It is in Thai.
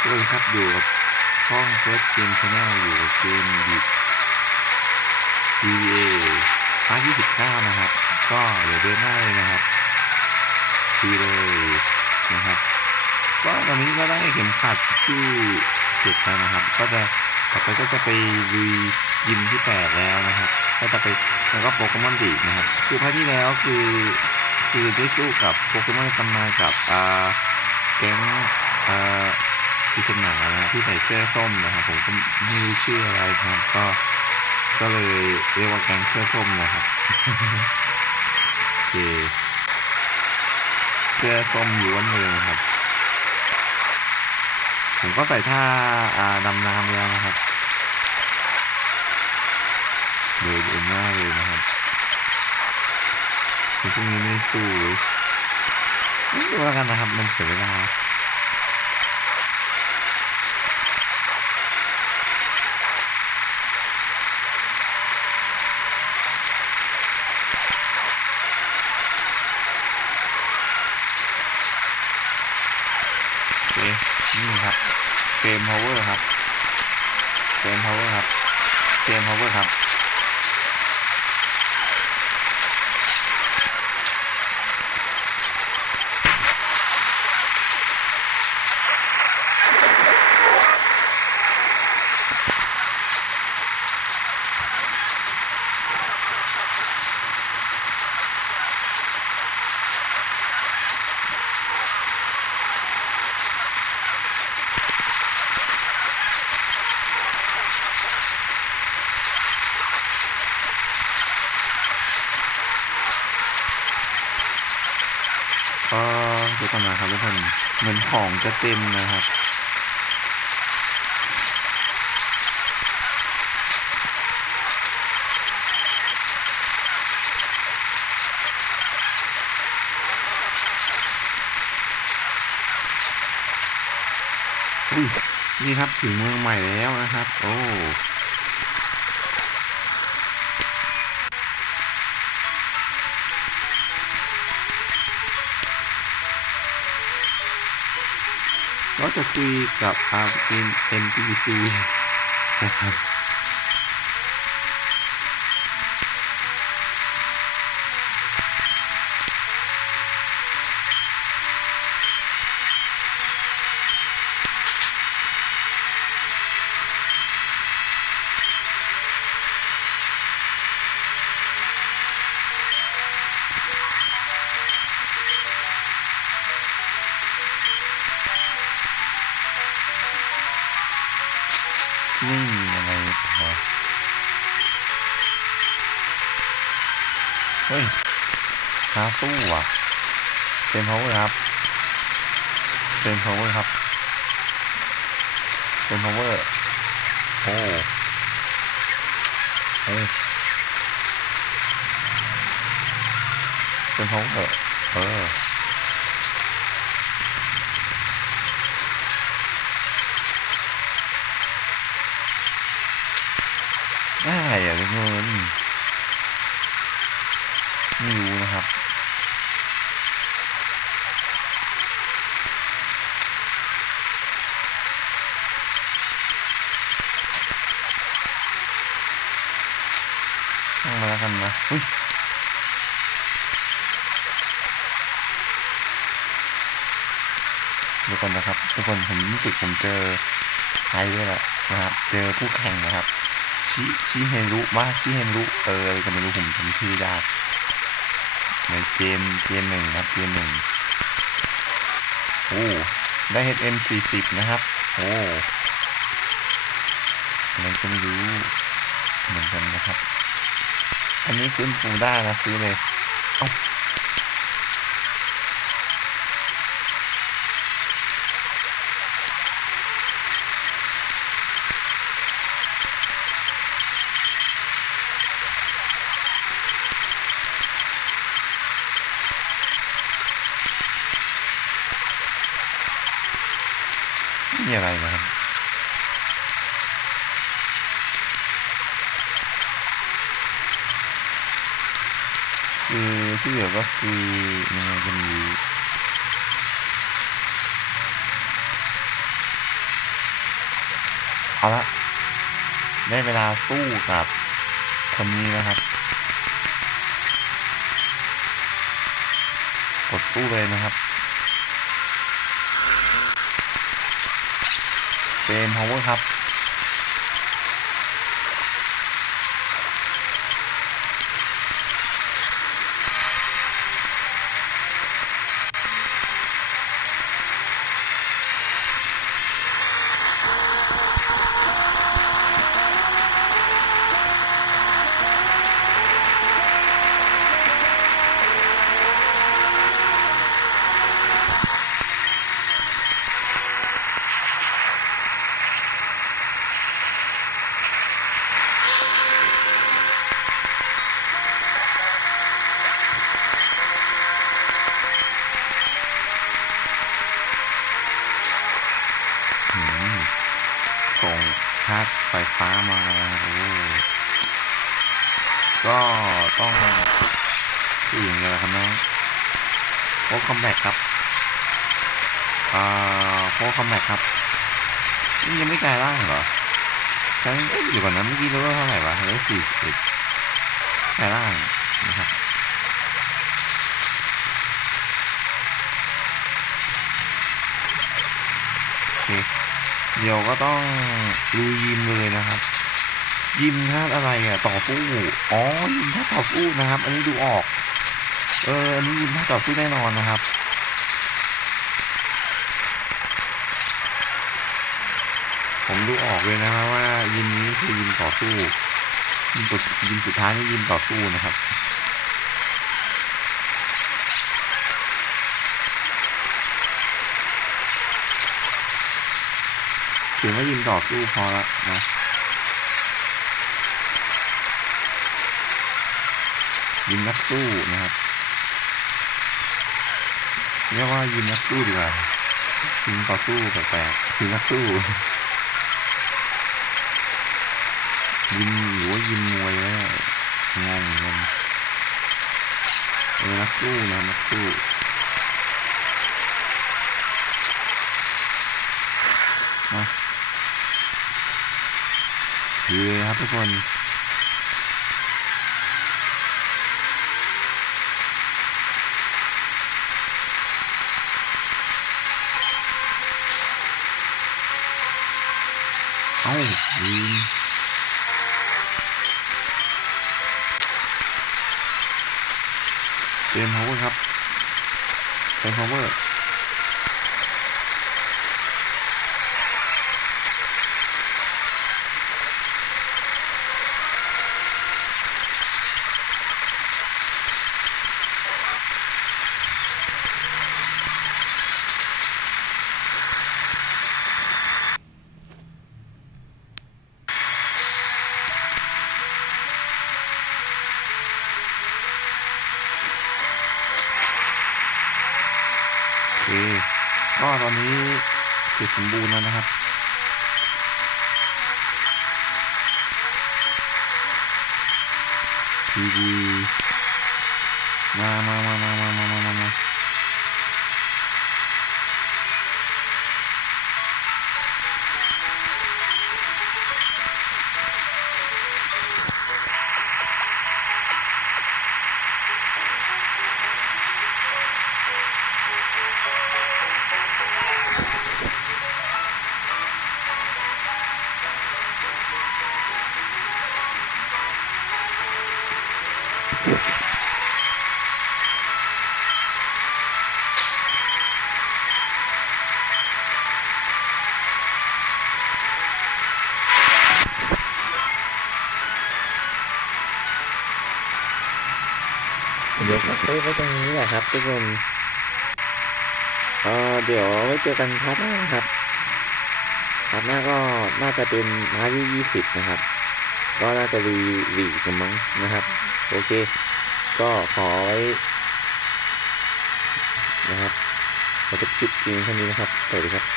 สวัสดีครับอยู่กับช่องเฟิร์สเกมชาแนลอยู่กับเกมบิด GBA พาร์ทที่19นะครับ ก็เดี๋ยวเดินหน้าเลยนะครับทีเลยนะครับ ก็ตอนนี้ก็ได้เข็มขัดที่เจ็ดแล้วนะครับ ก็จะต่อไปก็จะไปลุยยิมที่แปดแล้วนะครับ ก็จะไปแล้วก็โปเกมอนดีนะครับ คือพาร์ทที่แล้วคือคือได้สู้กับโปเกมอนตำนานกับอ่าแก๊งอ่า ปริศนานะที่ใส่เสื้อส้มนะครับผมก็ไม่รู้ชื่ออะไรนะครับก็ก็เลยเรียกว่าแกงเสื้อส้มนะครับโอเคเสื้อส้มล้วนเลยนะครับ ผมก็ใส่ท่าอ่าดำน้ำแล้วนะครับเดินเอ็นหน้าเลยนะครับคนพวกนี้ไม่สู้เลยไม่ดูแล้วกันนะครับ มันเสียเวลา เคนี่ครับเฟรมพาวเวอร์ครับเฟรมพาวเวอร์ครับเฟรมพาวเวอร์ครับ ก็เดี๋ยวก่อนนะครับทุกคนเหมือนของจะเต็มนะครับนี่ครับถึงเมืองใหม่แล้วนะครับ โอ้ ก็จะคุยกับอาเป็น NPC นะครับ ที่ไม่มีอะไรพอเฮ้ยท้าสู้ว่ะเฟรมพาวเวอร์ครับเฟรมพาวเวอร์ครับเฟรมพาวเวอร์โอ้โอ้เฟรมพาวเวอร์เออ ได้อะทุกคนไม่รู้นะครับ ตั้งมาแล้วกันนะอุ้ยเดี๋ยวก่อนนะครับ ทุกคนผมรู้สึกผมเจอใครด้วยแหละนะครับ เจอผู้แข่งนะครับ ชิชิเฮรุมาชิเฮรุเอออะไรก็ไม่รู้ผมจำชื่อได้ในเกมเกมหนึ่งครับเกมหนึ่งโอ้ได้ HM 40 นะครับ โอ้อะไรก็ไม่รู้เหมือนกันนะครับ อันนี้ฟื้นฟูได้นะซื้อเลย เอ้า มีอะไรนะครับ คือที่เหลือก็คือยังไงกันดีเอาละได้เวลาสู้กับคนนี้นะครับ กดสู้เลยนะครับ เฟรมพาวเวอร์ครับ ไฟฟ้ามาโอ้ก็ต้องสู้อย่างเงี้ยแหละครับน้องโค้คอมแบกครับอ่าโค้คอมแบกครับนี่ยังไม่กลายร่างเหรอฉันเอ้ยอยู่ก่อนนะเมื่อกี้เราเท่าไหร่วะเราสี่สิบเอ็ดกลายร่างนะครับโอเค เดี๋ยวก็ต้องลุยยิมเลยนะครับ ยิมท่าอะไรอะต่อสู้อ๋อยิมท่าต่อสู้นะครับ อันนี้ดูออก เอออันนี้ยิมท่าต่อสู้แน่นอนนะครับผมดูออกเลยนะครับว่ายิมนี้คือยิมต่อสู้ยิมตัวยิมสุดท้ายนี่ยิมต่อสู้นะครับ เขียนว่ายิมต่อสู้พอแล้วนะยิมนักสู้นะครับเรียกว่ายิมนักสู้ดีกว่ายิมต่อสู้แปลกๆยิมนักสู้ยิมหรือว่ายิมมวยแล้วงงเหมือนกันเออนักสู้นะนักสู้มา ดูเลยครับทุกคนเอ้าลืมเฟรมพาวเวอร์ครับเฟรมพาวเวอร์ ตอนนี้เสร็จสมบูรณ์แล้วนะครับทีวีมามามามามามามามา ฟไว้ตรงนี้แหละครับทุกคนเออเดี๋ยวไว้เจอกันพาร์ทหน้านะครับพาร์ทหน้าก็น่าจะเป็นพาร์ทที่ยี่สิบนะครับ ก็น่าจะรีวีกันมั้งนะครับ โอเค ก็ขอไว้ นะครับขอจบคลิปเพียงเท่านี้นะครับสวัสดีครับ